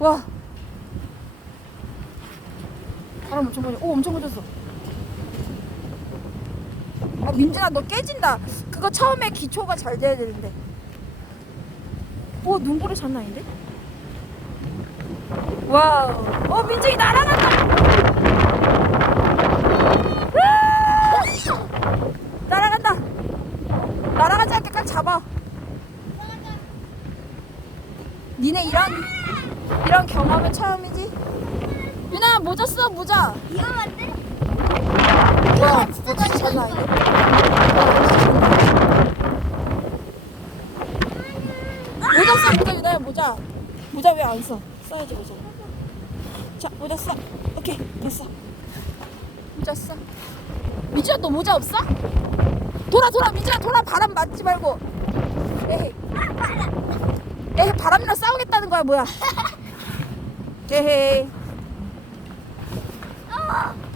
와. 바람 엄청 커져. 오, 엄청 커졌어. 아, 민준아, 너 깨진다. 그거 처음에 기초가 잘 돼야 되는데. 오, 눈보라 장난 아닌데? 와우. 어, 민준이 날아간다. 으아! 날아간다. 날아가지 않게 딱 잡아. 니네 이런 이런 경험은 처음이지? 유나 모자 써 모자. 위험한데? 와, 진짜 진짜. 아닌데? 모자 써 모자 유나야 모자. 모자 왜 안 써? 써야지 모자. 자 모자 써. 오케이 됐어. 모자 써. 미주야 너 모자 없어? 돌아 돌아 미주야 돌아 바람 맞지 말고. 에헤이. 에헤 바람이랑 싸우겠다는 거야 뭐야? 에헤이.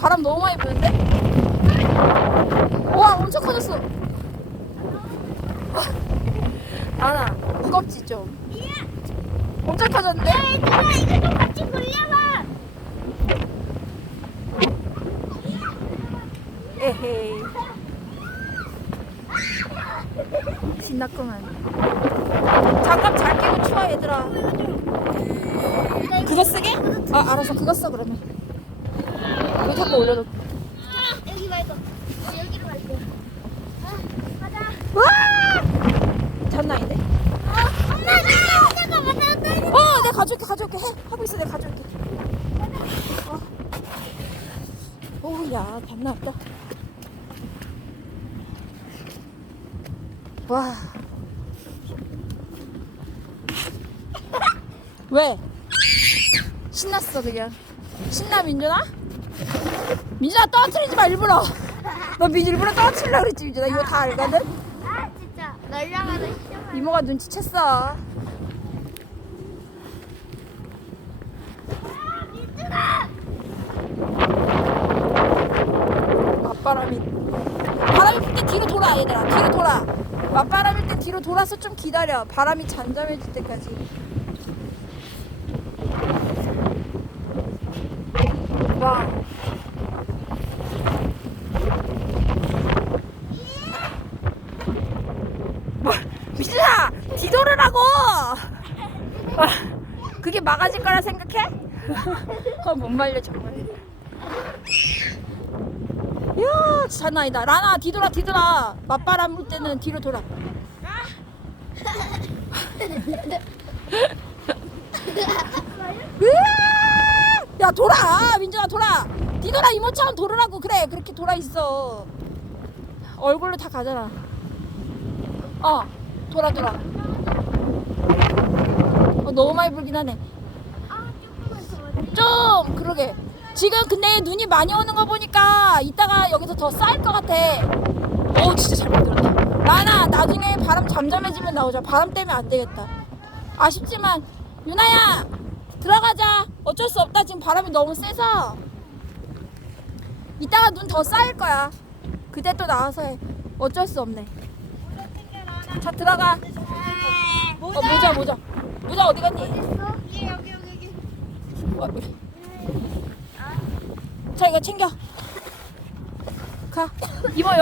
바람 너무 많이 부는데? 와 엄청 커졌어. 나나 무겁지 좀. 엄청 커졌는데? 얘들아 이거 좀 같이 굴려봐. 에헤이. 신났구만. 장갑 얘들아. 그거 쓰게? 아 알았어 그거 써 그러면. 왜 자꾸 올려놓? 여기 말고 어, 여기로 갈게. 아, 가자. 와! 장난 아닌데? 어, 엄마 나 잠깐 왔다 갔다 해. 어, 내가 가져올게, 가져올게. 해. 하고 있어, 내가 가져올게. 어. 오, 야, 밤 나왔다. 와. 왜? 신났어, 그냥. 신나, 민준아? 민준아, 떨어뜨리지 마, 일부러. 너 민, 일부러 떨어뜨리려고 그랬지, 민준아. 이거 다 알거든? 아 진짜 시험을. 이모가 눈치챘어. 아. 맞바람이 바람이 불 때 뒤로 돌아 얘들아 뒤로 돌아 맞바람일 때 뒤로 돌아서 좀 기다려 바람이 잠잠해질 때까지 와 뭐, 미진아! 뒤돌으라고! 아, 그게 막아질 거라 생각해? 어, 못 말려 정말. 이야 장난 아니다. 라나 뒤돌아 뒤돌아. 맞바람 불 때는 뒤로 돌아. 으아! 야 돌아! 민준아 돌아! 뒤돌아 이모처럼 돌으라고! 그래 그렇게 돌아 있어. 얼굴로 다 가잖아 어 돌아 돌아. 어, 너무 많이 불긴 하네? 좀 그러게. 지금 근데 눈이 많이 오는 거 보니까 이따가 여기서 더 쌓일 것 같아. 어우 진짜 잘 만들었다. 라나 나중에 바람 잠잠해지면 나오자. 바람 때문에 안 되겠다. 아쉽지만 유나야 들어가자 어쩔 수 없다. 지금 바람이 너무 세서. 이따가 눈 더 쌓일 거야. 그때 또 나와서 해. 어쩔 수 없네. 자 들어가. 어 모자. 모자 모자. 어디 갔니? 여기 여기 여기 여기. 어, 자 이거 챙겨. 가. 이모 여기